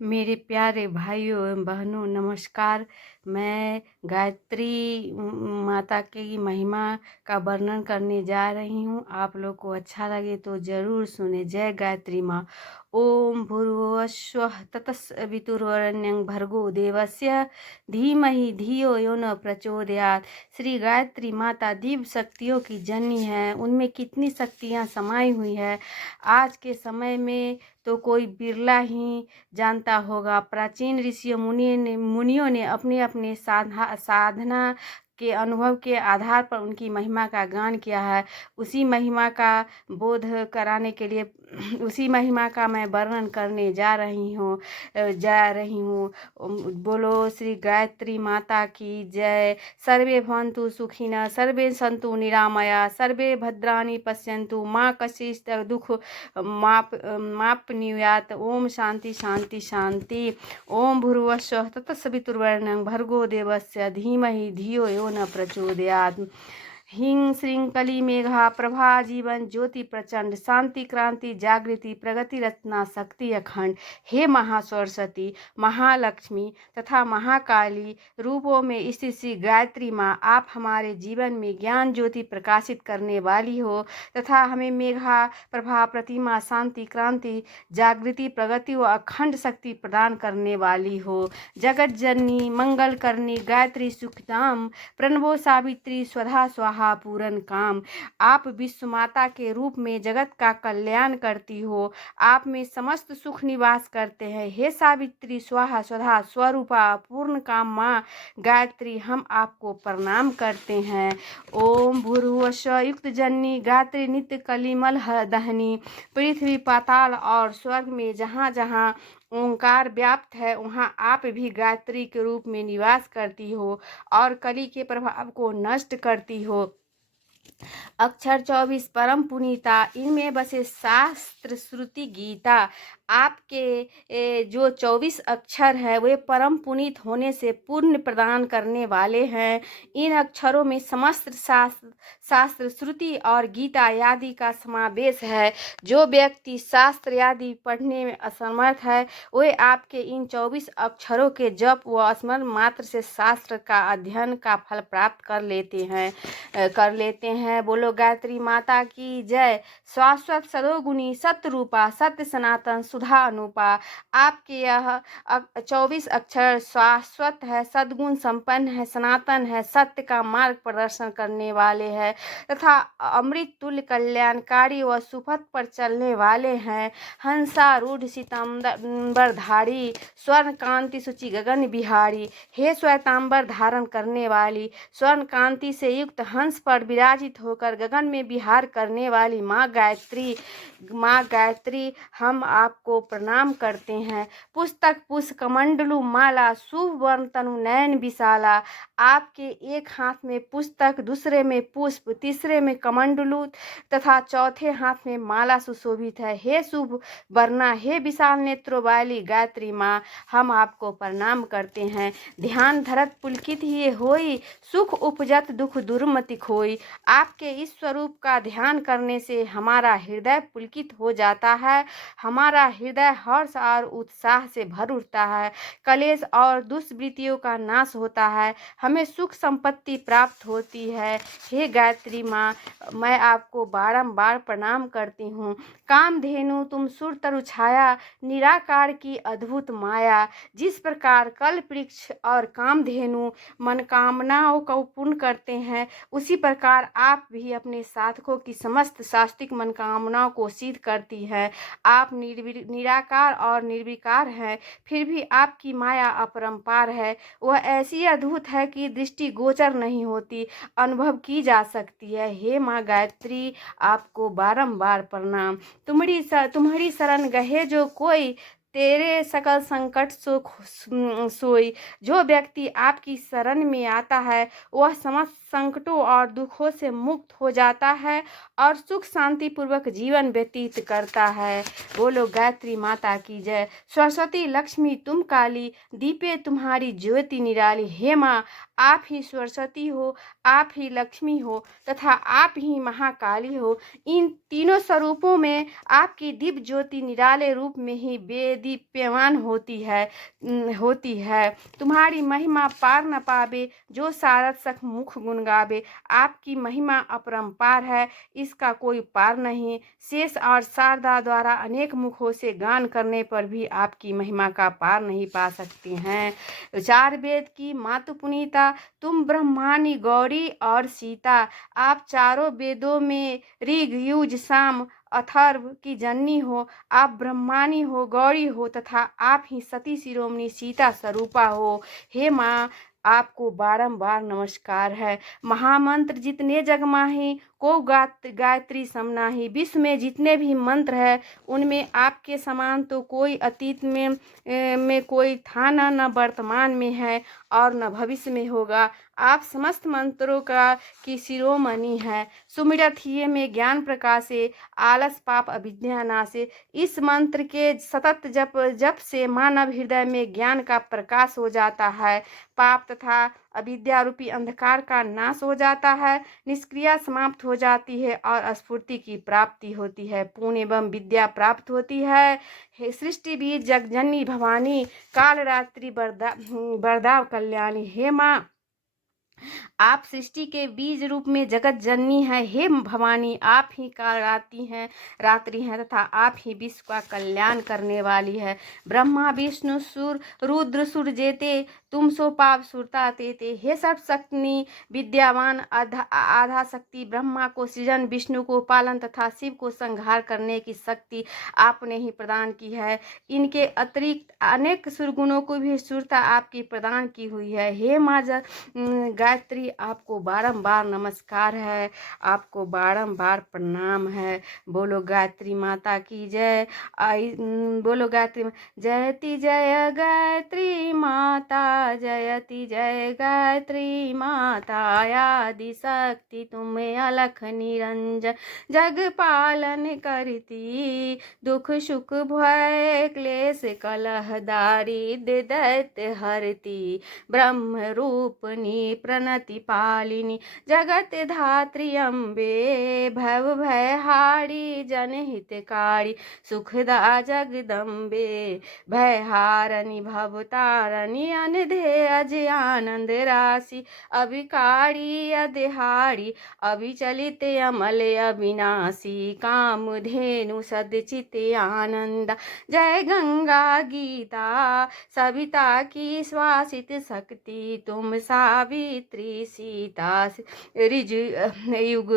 मेरे प्यारे भाइयों एवं बहनों नमस्कार। मैं गायत्री माता की महिमा का वर्णन करने जा रही हूँ। आप लोग को अच्छा लगे तो ज़रूर सुने। जय गायत्री माँ। ओम भूर्भुवस्वः ततस्वितुर्वरेण्यं भर्गो देवस्य धीमहि धियो यो न प्रचोदयात्। श्री गायत्री माता दिव्य शक्तियों की जननी है। उनमें कितनी शक्तियाँ समाई हुई है आज के समय में तो कोई बिरला ही जानता होगा। प्राचीन ऋषियों मुनियों ने अपने अपने साधना के अनुभव के आधार पर उनकी महिमा का गान किया है। उसी महिमा का बोध कराने के लिए उसी महिमा का मैं वर्णन करने जा रही हूँ। बोलो श्री गायत्री माता की जय। सर्वे भवन्तु सुखिनः, सर्वे सन्तु निरामया, सर्वे भद्राणि पश्यन्तु, माँ कश्चित् दुख मापनीयात्। ओम शांति शांति शांति। ओम भूर्भुवस्वः तत्सवितुर्वरेण्यं भर्गो देवस्य धीमहि धियो यो न प्रचोदयात्। ह्रीं श्रीं कली मेघा प्रभा जीवन ज्योति प्रचंड, शांति क्रांति जागृति प्रगति रचना शक्ति अखंड। हे महासरस्वती, महालक्ष्मी तथा महाकाली रूपों में स्थित श्री गायत्री माँ, आप हमारे जीवन में ज्ञान ज्योति प्रकाशित करने वाली हो तथा हमें मेघा प्रभा प्रतिमा शांति क्रांति जागृति प्रगति व अखंड शक्ति प्रदान करने वाली हो। जगत जननी मंगल करनी गायत्री सुखदाम, प्रणवो सावित्री स्वधा स्वाहा पूरन काम। आप विश्व माता के रूप में जगत का कल्याण करती हो। आप में समस्त सुख निवास करते हैं। हे सावित्री स्वाहा स्वधा स्वरूपा पूर्ण काम माँ गायत्री, हम आपको प्रणाम करते हैं। ओम भूर्भुवस्वः युक्त जननी गायत्री नित्य कलिमल दहनी, पृथ्वी पाताल और स्वर्ग में जहाँ जहाँ ओंकार व्याप्त है वहाँ आप भी गायत्री के रूप में निवास करती हो और कली के प्रभाव को नष्ट करती हो। अक्षर 24 परम पुनीता, इनमें बसे शास्त्र श्रुति गीता। आपके जो 24 अक्षर है वे परम पुनीत होने से पुण्य प्रदान करने वाले हैं। इन अक्षरों में समस्त शास्त्र श्रुति और गीता आदि का समावेश है। जो व्यक्ति शास्त्र आदि पढ़ने में असमर्थ है वे आपके इन 24 अक्षरों के जप व स्मरण मात्र से शास्त्र का अध्ययन का फल प्राप्त कर लेते हैं। बोलो गायत्री माता की जय। शाश्वत सदोगुणी सत्यरूपा सत्य सनातन सुधा अनुपा, आपके यह 24 अक्षर शाश्वत है, सद्गुण संपन्न है, सनातन है, सत्य का मार्ग प्रदर्शन करने वाले हैं तथा अमृत तुल्य कल्याणकारी व सुपथ पर चलने वाले हैं। हंसारूढ़ सीतांबरधारी स्वर्ण कांति सुचि गगन बिहारी, हे श्वेतांबर धारण करने वाली स्वर्ण कांति से युक्त हंस पर विराजित होकर गगन में विहार करने वाली माँ गायत्री, हम आपको प्रणाम करते हैं। पुस्तक पुष्प कमंडलु माला शुभ वर्ण तनु नयन विशाला, आपके एक हाथ में पुस्तक, दूसरे में पुष्प, तीसरे में कमंडलु तथा चौथे हाथ में माला सुशोभित है। हे शुभ वर्णा, हे विशाल नेत्रों वाली गायत्री माँ, हम आपको प्रणाम करते हैं। ध्यान धरत पुलकित ही होई, सुख उपजत दुख दुर्मति खोई। आपके इस स्वरूप का ध्यान करने से हमारा हृदय पुलकित हो जाता है, हमारा हृदय हर्ष और उत्साह से भर उठता है, कलेश और दुष्वृत्तियों का नाश होता है, हमें सुख संपत्ति प्राप्त होती है। हे गायत्री माँ, मैं आपको बारंबार प्रणाम करती हूँ। कामधेनु तुम सुर तरु छाया, निराकार की अद्भुत माया। जिस प्रकार कल्प वृक्ष और कामधेनु मनोकामनाओं को पूर्ण करते हैं, उसी प्रकार आप भी अपने साधकों की समस्त शास्त्रिक मनोकामनाओं को सिद्ध करती हैं। आप निराकार और निर्विकार हैं, फिर भी आपकी माया अपरंपार है। वह ऐसी अद्भुत है कि दृष्टि गोचर नहीं होती, अनुभव की जा सकती है। हे माँ गायत्री, आपको बारंबार प्रणाम। तुम्हारी शरण गहे जो कोई, तेरे सकल संकट सोई। जो व्यक्ति आपकी शरण में आता है वह समस्त संकटों और दुखों से मुक्त हो जाता है और सुख शांति पूर्वक जीवन व्यतीत करता है। बोलो गायत्री माता की जय। सरस्वती लक्ष्मी तुम काली, दीपे तुम्हारी ज्योति निराली। हे माँ, आप ही सरस्वती हो, आप ही लक्ष्मी हो तथा आप ही महाकाली हो। इन तीनों स्वरूपों में आपकी दिव्य ज्योति निराले रूप में ही वेद दीप्यमान होती है। तुम्हारी महिमा पार न पावे, जो सारद सख मुख गुण गावे। आपकी महिमा अपरंपार है, इसका कोई पार नहीं। शेष और शारदा द्वारा अनेक मुखों से गान करने पर भी आपकी महिमा का पार नहीं पा सकती हैं। चार वेद की मातु पुनीता, तुम ब्रह्मानी गौरी और सीता। आप चारों वेदों में ऋग युज साम अथर्व की जननी हो। आप ब्रह्मानी हो, गौरी हो तथा आप ही सती शिरोमणि सीता स्वरूपा हो। हे माँ, आपको बारंबार नमस्कार है। महामंत्र जितने जग माही, को गायत्री समनाही। विश्व में जितने भी मंत्र है, उनमें आपके समान तो कोई अतीत में कोई था न वर्तमान में है और न भविष्य में होगा। आप समस्त मंत्रों की शिरोमणि है। सुमिरत हिये में ज्ञान प्रकाशे, आलस पाप अविद्या नाशे। इस मंत्र के सतत जप से मानव हृदय में ज्ञान का प्रकाश हो जाता है। पाप तथा अविद्या रूपी अंधकार का नाश हो जाता है। निष्क्रिया समाप्त हो जाती है और स्फूर्ति की प्राप्ति होती है। पूर्ण एवं विद्या प्राप्त होती है। हे सृष्टि बीज जगजननी भवानी, काल रात्रि वरदा कल्याणी। हे माँ, आप सृष्टि के बीज रूप में जगत जननी है। हे भवानी, आप ही काल रात्रि हैं तथा आप ही विश्व का कल्याण करने वाली है। ब्रह्मा विष्णु सुर रुद्र सुर जेते, तुम सो पाप सुरता तेते। हे सब शक्ति विद्यावान, आधा शक्ति ब्रह्मा को सृजन, विष्णु को पालन तथा शिव को संहार करने की शक्ति आपने ही प्रदान की है। इनके अतिरिक्त अनेक सुरगुणों को भी सुरता आपकी प्रदान की हुई है। हे माँ गायत्री, आपको बारंबार नमस्कार है, आपको बारंबार प्रणाम है। बोलो गायत्री माता की जय। बोलो गायत्री जयति जय गायत्री माता, जयति जय गायत्री माता। आदि शक्ति तुम्हें अलख निरंजन, जग पालन करती। दुख सुख भय क्लेश कलह दारिद्र दैत्य हरती। ब्रह्म रूपनी प्रणति पालिनी, जगत धात्री अम्बे। भव भय हारी जन हितकारी, सुखदा जगदम्बे। भय हारनी भवतारणी, अनधे अज आनंद राशि। अभिकारी अदेहारी, अभिचलित अमल अविनाशी। कामधेनु सदचित आनंदा, जय गंगा गीता। सविता की श्वासित शक्ति, तुम सावित्री सीता। ऋज युग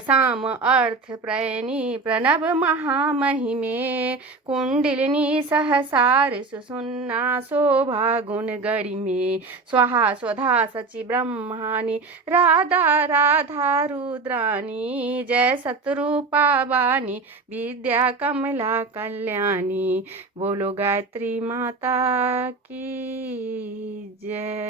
साम अर्थ प्रयनी, प्रणव महामहिमे। कुंडलिनी सहसार सुसुन्ना, शोभा गुण गरिमे। स्वाहा स्वधा सचि ब्रह्माणी, राधा राधा रुद्राणी। जय सतरूपा वाणी, विद्या कमला कल्याणी। बोलो गायत्री माता की जय।